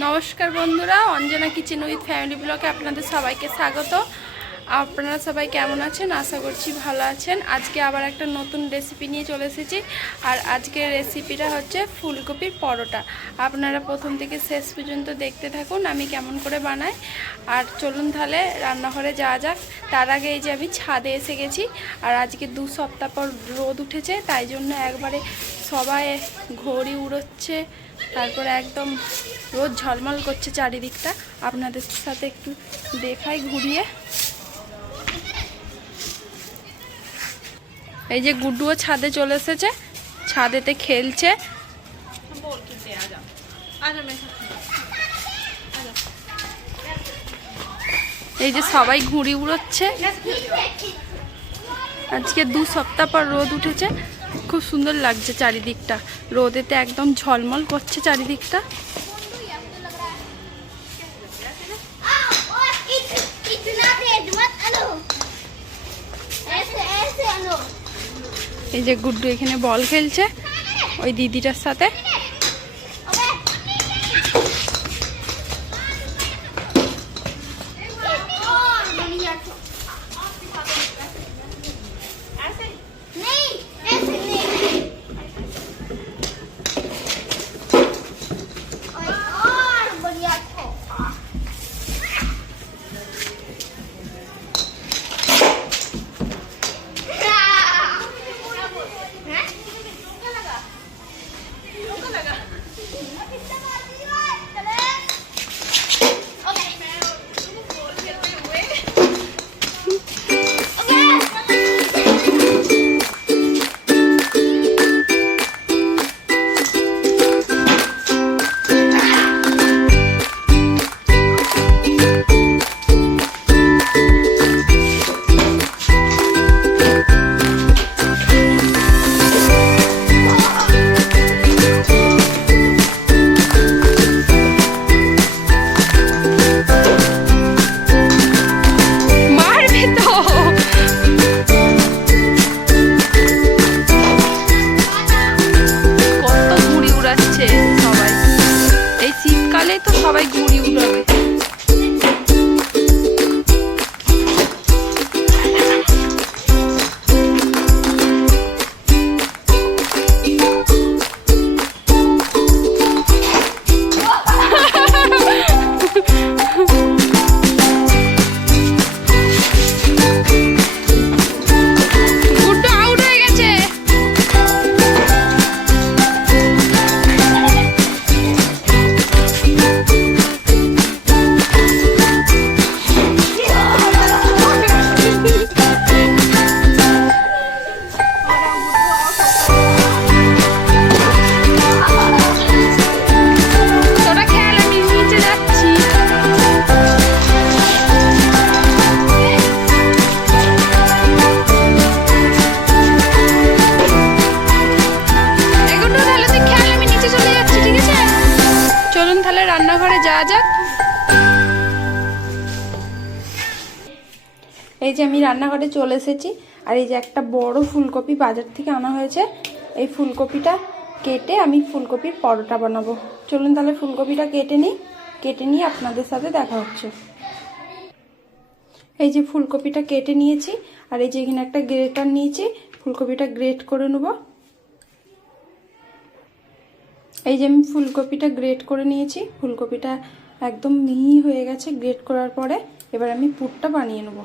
নমস্কার বন্ধুরা, Anjana kitchen with family ব্লগে আপনাদের সবাইকে স্বাগত। আপনারা সবাই কেমন আছেন? আশা করছি ভালো আছেন। আজকে আবার একটা নতুন রেসিপি নিয়ে চলে এসেছি। আর আজকের রেসিপিটা হচ্ছে ফুলকপির পরোটা। আপনারা প্রথম থেকে শেষ পর্যন্ত দেখতে থাকুন আমি কেমন করে বানাই। আর চলুন তাহলে রান্নাঘরে যাওয়া যাক। তার আগে এই যে আমি ছাদে এসে গেছি। আর আজকে 2 সপ্তাহ পর রোদ উঠেছে, তাই জন্য একবারে সবাই ঘড়ি উড়োচ্ছে, তারপরে একদম রোদ ঝলমল করছে চারিদিকটা। আপনাদের সাথে একটু দেখাই ঘুরিয়ে। এই যে গুড্ডুও ছাদে চলে এসেছে, ছাদেতে খেলছে। এই যে সবাই ঘুড়ি উড়োচ্ছে। আজকে 2 সপ্তাহ পর রোদ উঠেছে, খুব সুন্দর লাগছে চারিদিকটা। রোদেতে একদম ঝলমল করছে চারিদিকটা। এই যে গুড্ডু এখানে বল খেলছে ওই দিদিটার সাথে। সবাই ঘুড়ি উড়াবে। তাহলে রান্নাঘরে যাওয়া যাক। এই যে আমি রান্নাঘরে চলে এসেছি। আর এই যে একটা বড় ফুলকপি বাজার থেকে আনা হয়েছে। এই ফুলকপিটা কেটে আমি ফুলকপির পরোটা বানাবো। চলুন তাহলে ফুলকপিটা কেটে নিয়ে আপনাদের সাথে দেখা হচ্ছে। এই যে ফুলকপিটা কেটে নিয়েছি। আর এই যে এখানে একটা গ্রেটার নিয়েছি, ফুলকপিটা গ্রেট করে নেব। এই যে আমি ফুলকপিটা গ্রেট করে নিয়েছি। ফুলকপিটা একদম মিহি হয়ে গেছে গ্রেট করার পরে। এবার আমি পুরটা বানিয়ে নেব।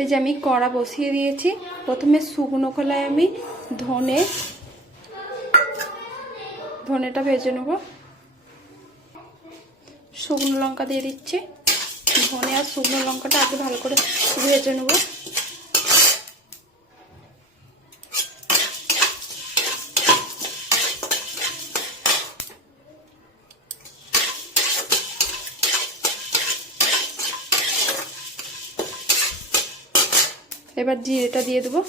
এই যে আমি কড়া বসিয়ে দিয়েছি। প্রথমে শুকনো খোলায় আমি ধনেটা ভেজে নেব। শুকনো লঙ্কা দিয়ে দিচ্ছি। ধনে আর শুকনো লঙ্কাটা আগে ভালো করে ভেজে নেব। এবার জিরেটা দিয়ে দেবো।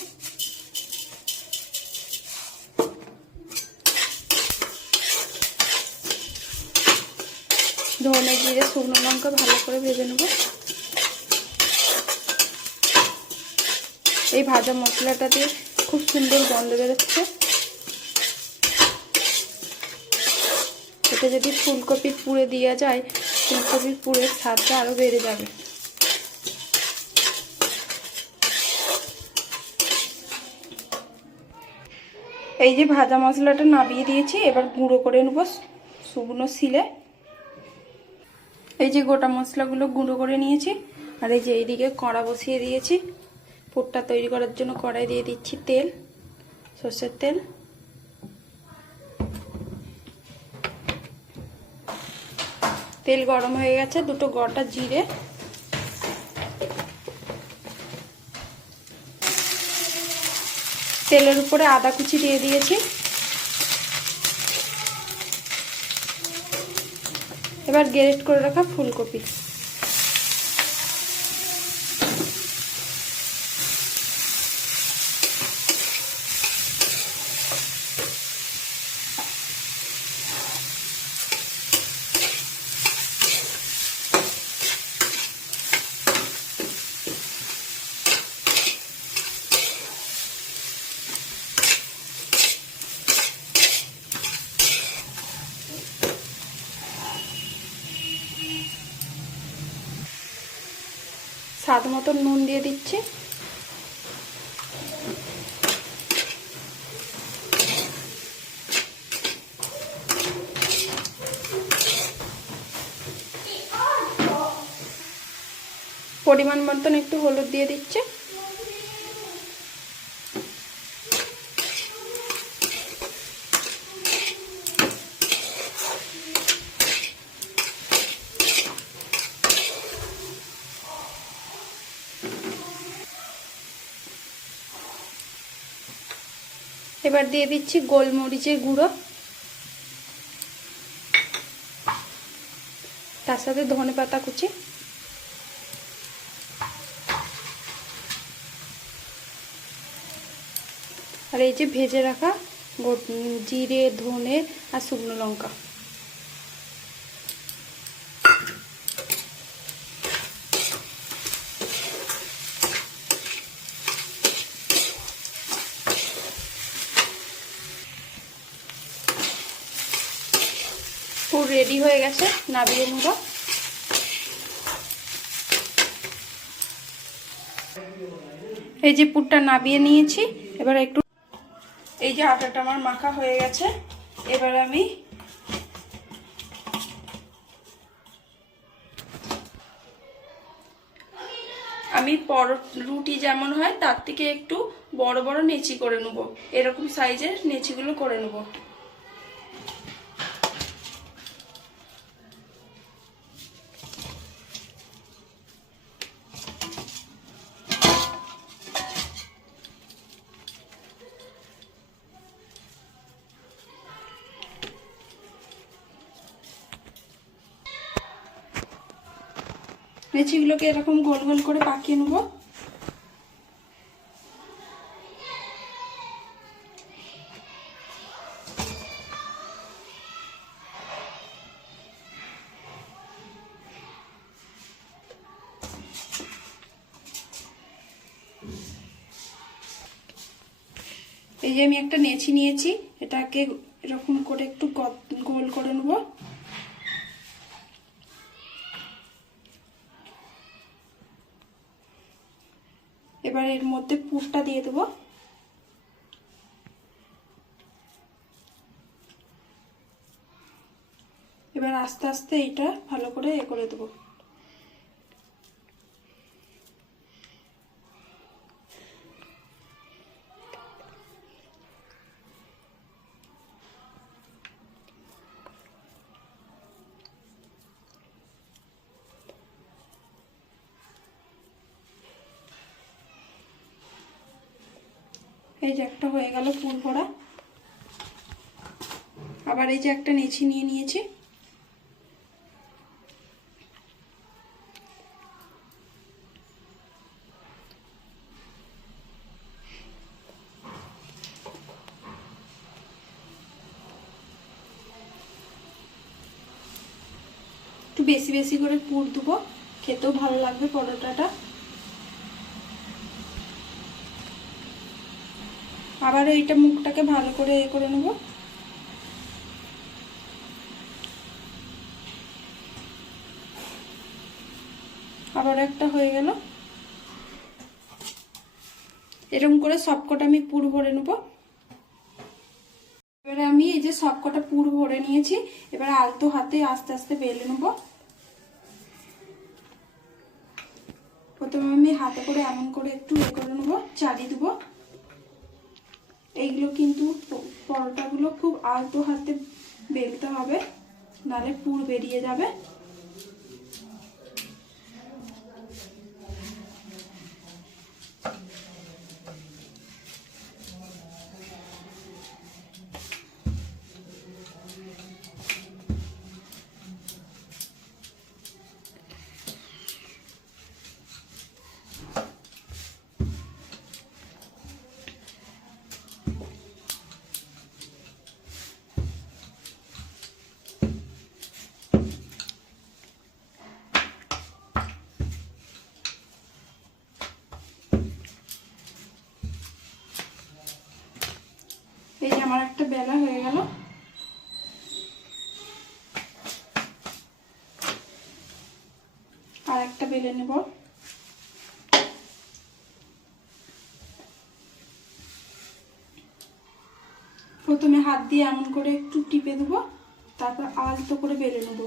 ধনে জিরে শুকনো লঙ্কা ভালো করে ভেজে নেব। এই ভাজা মশলাটা দিয়ে খুব সুন্দর গন্ধ বেরোচ্ছে। এটা যদি ফুলকপির পুরে দেওয়া যায়, ফুলকপির পুরের স্বাদটা আরও বেড়ে যাবে। এই যে ভাজা মশলাটা নামিয়ে দিয়েছি, এবার গুঁড়ো করে নেব শুকনো শিলে। এই যে গোটা মশলাগুলো গুঁড়ো করে নিয়েছি। আর এই যে এইদিকে কড়া বসিয়ে দিয়েছি, পুরটা তৈরি করার জন্য কড়াই দিয়ে দিচ্ছি তেল, সর্ষের তেল। তেল গরম হয়ে গেছে, দুটো গোটা জিরে, তেলের উপরে আদা কুচি দিয়ে দিয়েছি। এবার গ্রেট করে রাখা ফুলকপি, স্বাদ মতো নুন দিয়ে দিচ্ছি। পরিমাণ মতন একটু হলুদ দিয়ে দিচ্ছি। এবার দিয়ে দিচ্ছি গোলমরিচের গুঁড়ো, তার সাথে ধনেপাতা কুচি। আর এই যে ভেজে রাখা জিরে, ধনে আর শুকনো লঙ্কা। পুর রেডি হয়ে গেছে, নামিয়ে নেব। এই যে পুরটা নামিয়ে নিয়েছি। এবার একটু, এই যে আটাটা আমার মাখা হয়ে গেছে, এবার আমি রুটি যেমন হয় তার থেকে একটু বড় বড় নেচি করে নেব। এরকম সাইজের নেচিগুলো করে নেব। নেচিগুলোকে এরকম গোল গোল করে পাকিয়ে নেব। এই যে আমি একটা নেচি নিয়েছি, এটাকে এরকম করে একটু গোল করে নেব। এবার এর মধ্যে পুরটা দিয়ে দেবো। এবার আস্তে আস্তে এটা ভালো করে করে দেবো। এই যে একটা হয়ে গেল ফুল ভরা। আবার এই যে একটা নেচি নিয়ে নিয়েছি, একটু বেশি বেশি করে পুর দেবো, খেতেও ভালো লাগবে পরোটাটা। আবার এইটা মুখটাকে ভালো করে করে নেব। আবার একটা হয়ে গেল। এরকম করে সবকটা আমি পুর ভরে নেব। এবারে আমি এই যে সবকটা পুর ভরে নিয়েছি, এবারে আলতো হাতে আস্তে আস্তে বেলে নেব। প্রথমে আমি হাতে করে এমন করে একটু করে নেবো, চালিয়ে দেবো। এইগুলো কিন্তু পরোটাগুলো খুব আলতো হাতে বেলতে হবে, নাহলে পুর বেরিয়ে যাবে। এই যে আমার একটা বেলা হয়ে গেল। আর একটা বেলে নেব। প্রথমে হাত দিয়ে এমন করে একটু টিপে দেবো, তারপর আলতো করে বেলে নেব।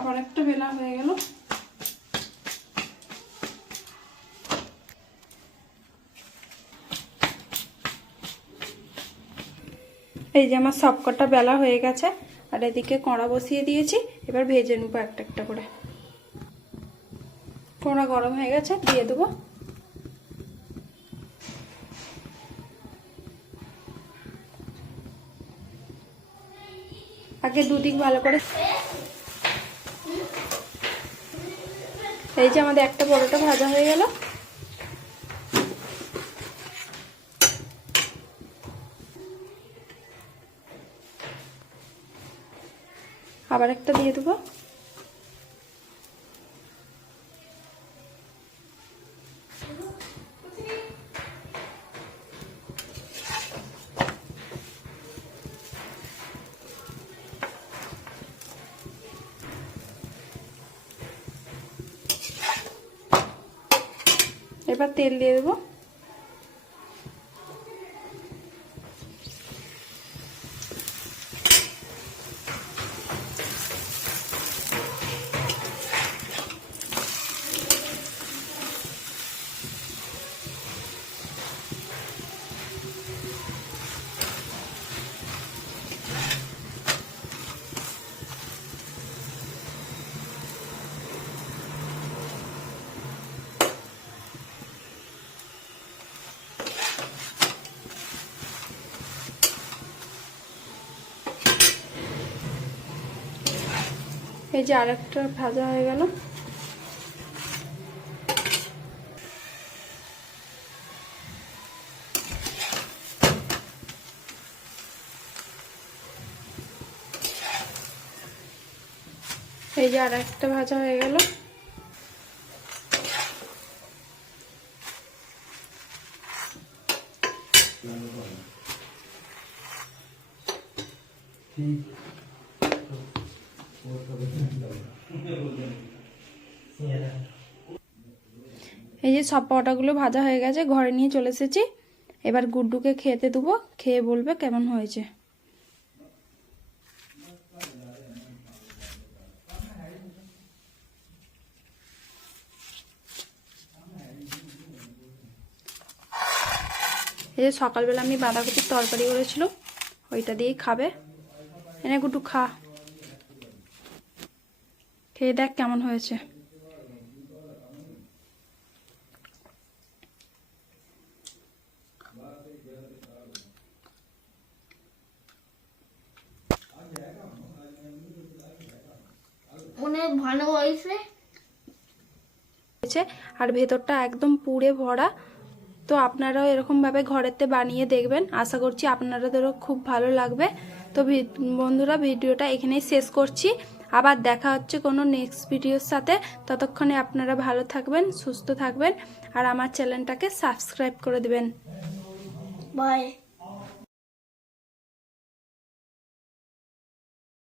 আবার একটা বেলা হয়ে গেল। এই যে আমার সবকটা বেলা হয়ে গেছে, আর এদিকে কড়া বসিয়ে দিয়েছি। এবার ভেজে নেবো একটা একটা করে। কড়া গরম হয়ে গেছে, দিয়ে দেবো। আগে দুদিক ভালো করে। এই যে আমাদের একটা পরোটা ভাজা হয়ে গেল। আবার একটা দিয়ে দেবো। এবার তেল দিয়ে দেবো। এই যে আরেকটা ভাজা হয়ে গেল। এই যে আরেকটা ভাজা হয়ে গেল। এই যে সব পরোটাগুলো ভাজা হয়ে গেছে, ঘরে নিয়ে চলে এসেছি। এবার গুড্ডুকে খেতে দেবো, খেয়ে বলবে কেমন হয়েছে। এই যে সকালবেলা আমি বাঁধাকপির তরকারি করেছিল, ওইটা দিয়েই খাবে। এনে গুড্ডু খা, খেয়ে দেখ কেমন হয়েছে। অনেক ভালো হয়েছে। হয়েছে আর ভেতরটা একদম পুড়ে ভরা। তো আপনারাও এরকমভাবে ঘরেতে বানিয়ে দেখবেন, আশা করছি আপনাদেরও খুব ভালো লাগবে। তো বন্ধুরা, ভিডিওটা এখানেই শেষ করছি, আবার দেখা হচ্ছে কোনো নেক্সট ভিডিওর সাথে। ততক্ষণে আপনারা ভালো থাকবেন, সুস্থ থাকবেন আর আমার চ্যানেলটাকে সাবস্ক্রাইব করে দেবেন। বাই।